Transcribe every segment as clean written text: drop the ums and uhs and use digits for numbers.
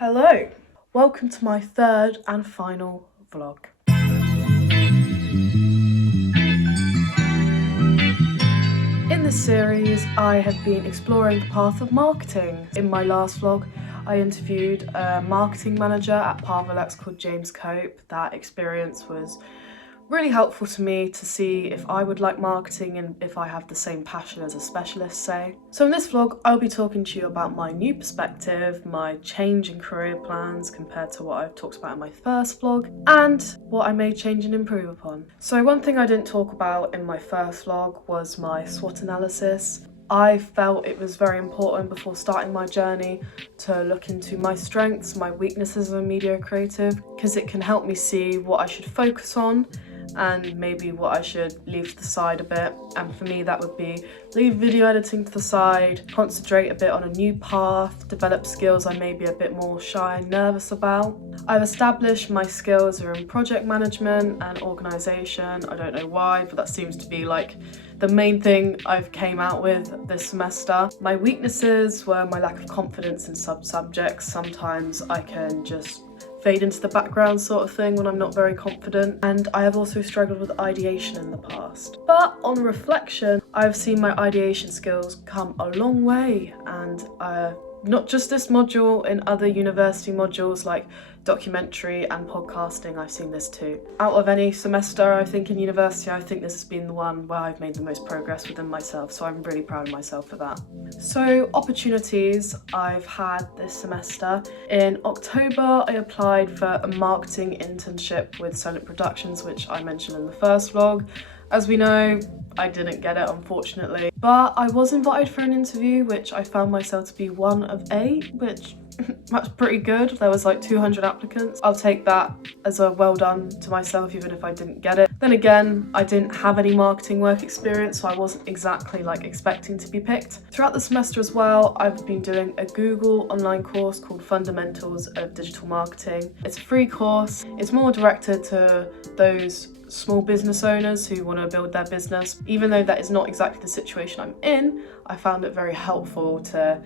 Hello, welcome to my third and final vlog. In this series, I have been exploring the path of marketing. In my last vlog, I interviewed a marketing manager at Parvolex called James Cope. That experience was really helpful to me to see if I would like marketing and if I have the same passion as a specialist, say. So in this vlog, I'll be talking to you about my new perspective, my change in career plans compared to what I've talked about in my first vlog, and what I may change and improve upon. So one thing I didn't talk about in my first vlog was my SWOT analysis. I felt it was very important before starting my journey to look into my strengths, my weaknesses as a media creative, because it can help me see what I should focus on and maybe what I should leave to the side a bit. And for me, that would be leave video editing to the side, concentrate a bit on a new path, develop skills I may be a bit more shy and nervous about. I've established my skills are in project management and organisation. I don't know why, but that seems to be like the main thing I've came out with this semester. My weaknesses were my lack of confidence in subjects. Sometimes I can just fade into the background sort of thing when I'm not very confident, and I have also struggled with ideation in the past. But on reflection, I've seen my ideation skills come a long way, and not just this module, in other university modules like documentary and podcasting, I've seen this too. Out of any semester, I think in university, I think this has been the one where I've made the most progress within myself, so I'm really proud of myself for that. So opportunities I've had this semester. In October, I applied for a marketing internship with Solent Productions, which I mentioned in the first vlog. As we know, I didn't get it, unfortunately, but I was invited for an interview, which I found myself to be one of 8, which that's pretty good. There was like 200 applicants. I'll take that as a well done to myself, even if I didn't get it. Then again, I didn't have any marketing work experience, so I wasn't exactly like expecting to be picked. Throughout the semester as well, I've been doing a Google online course called Fundamentals of Digital Marketing. It's a free course. It's more directed to those small business owners who want to build their business. Even though that is not exactly the situation I'm in, I found it very helpful to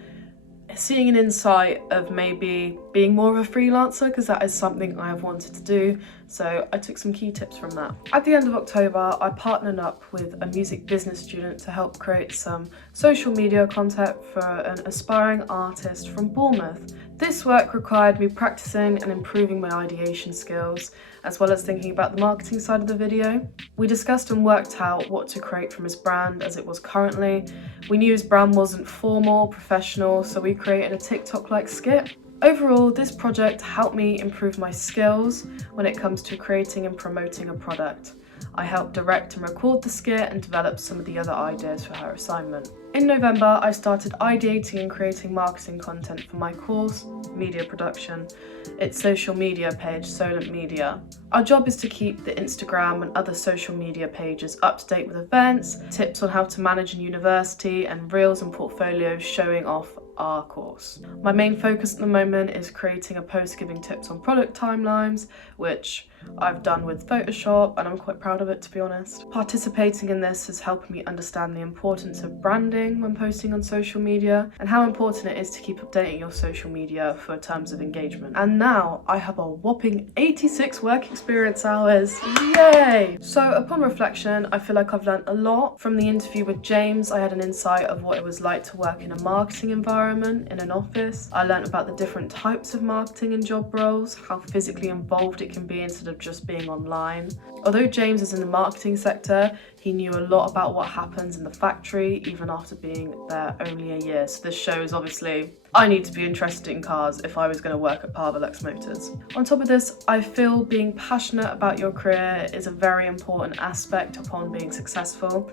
seeing an insight of maybe being more of a freelancer, because that is something I have wanted to do. So I took some key tips from that. At the end of October, I partnered up with a music business student to help create some social media content for an aspiring artist from Bournemouth. This work required me practicing and improving my ideation skills, as well as thinking about the marketing side of the video. We discussed and worked out what to create from his brand as it was currently. We knew his brand wasn't formal, professional, so we created a TikTok-like skit. Overall, this project helped me improve my skills when it comes to creating and promoting a product. I helped direct and record the skit and develop some of the other ideas for her assignment. In November, I started ideating and creating marketing content for my course, Media Production. Its social media page, Solent Media. Our job is to keep the Instagram and other social media pages up to date with events, tips on how to manage in university, and reels and portfolios showing off our course. My main focus at the moment is creating a post giving tips on product timelines, which I've done with Photoshop, and I'm quite proud of it, to be honest. Participating in this has helped me understand the importance of branding when posting on social media and how important it is to keep updating your social media for terms of engagement. And now I have a whopping 86 work experience hours. Yay! So upon reflection, I feel like I've learned a lot. From the interview with James, I had an insight of what it was like to work in a marketing environment in an office. I learned about the different types of marketing and job roles, how physically involved it can be instead of just being online. Although James is in the marketing sector, he knew a lot about what happens in the factory, even after being there only a year. So this shows, obviously, I need to be interested in cars if I was going to work at Parvolex Motors. On top of this, I feel being passionate about your career is a very important aspect upon being successful,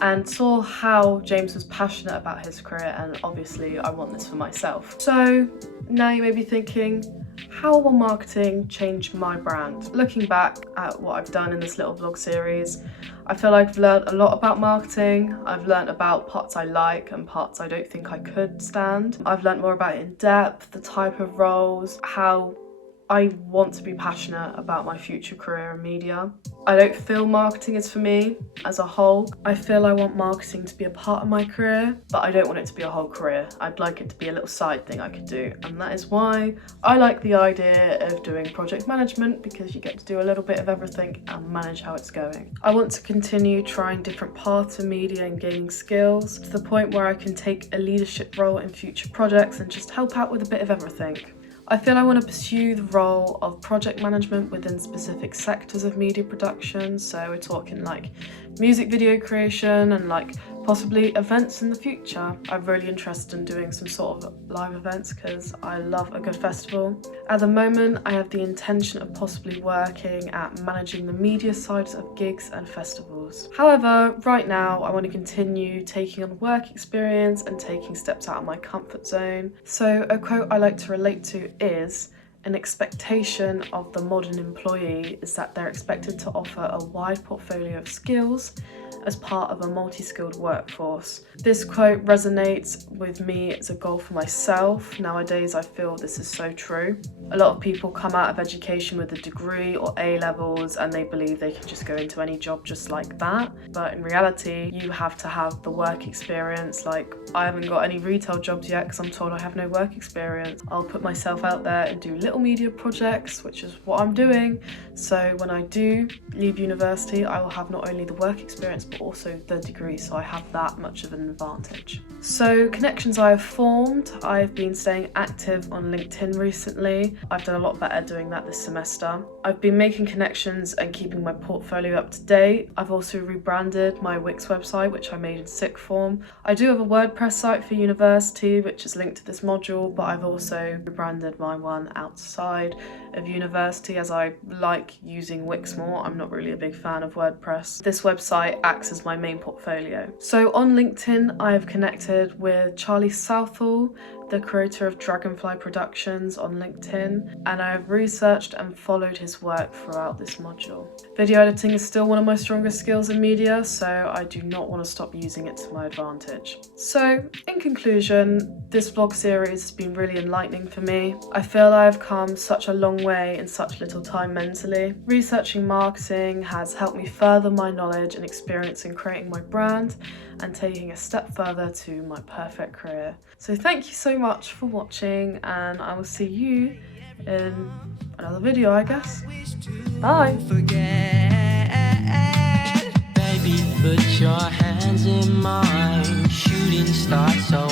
and saw how James was passionate about his career, and obviously I want this for myself. So now you may be thinking, how will marketing change my brand? Looking back at what I've done in this little vlog series, I feel like I've learned a lot about marketing. I've learned about parts I like and parts I don't think I could stand. I've learned more about it in depth, the type of roles, how I want to be passionate about my future career in media. I don't feel marketing is for me as a whole. I feel I want marketing to be a part of my career, but I don't want it to be a whole career. I'd like it to be a little side thing I could do, and that is why I like the idea of doing project management, because you get to do a little bit of everything and manage how it's going. I want to continue trying different paths in media and gaining skills to the point where I can take a leadership role in future projects and just help out with a bit of everything. I feel I want to pursue the role of project management within specific sectors of media production, so we're talking like music video creation and like possibly events in the future. I'm really interested in doing some sort of live events because I love a good festival. At the moment, I have the intention of possibly working at managing the media sides of gigs and festivals. However, right now I want to continue taking on work experience and taking steps out of my comfort zone. So a quote I like to relate to is, "An expectation of the modern employee is that they're expected to offer a wide portfolio of skills as part of a multi-skilled workforce." This quote resonates with me as a goal for myself. Nowadays, I feel this is so true. A lot of people come out of education with a degree or A-levels and they believe they can just go into any job just like that. But in reality, you have to have the work experience. Like, I haven't got any retail jobs yet because I'm told I have no work experience. I'll put myself out there and do little media projects, which is what I'm doing. So when I do leave university, I will have not only the work experience but also the degree, so I have that much of an advantage. So connections I have formed, I've been staying active on LinkedIn recently. I've done a lot better doing that this semester. I've been making connections and keeping my portfolio up to date. I've also rebranded my Wix website, which I made in sixth form. I do have a WordPress site for university, which is linked to this module, but I've also rebranded my one outside of university as I like using Wix more. I'm not really a big fan of WordPress. This website acts as my main portfolio. So on LinkedIn, I have connected with Charlie Southall, the creator of Dragonfly Productions on LinkedIn, and I have researched and followed his work throughout this module. Video editing is still one of my strongest skills in media, so I do not want to stop using it to my advantage. So, in conclusion, this vlog series has been really enlightening for me. I feel I have come such a long way in such little time mentally. Researching marketing has helped me further my knowledge and experience in creating my brand and taking a step further to my perfect career. So thank you so much for watching, and I will see you in another video, I guess. Bye! Baby, put your hands in mine. Shooting star so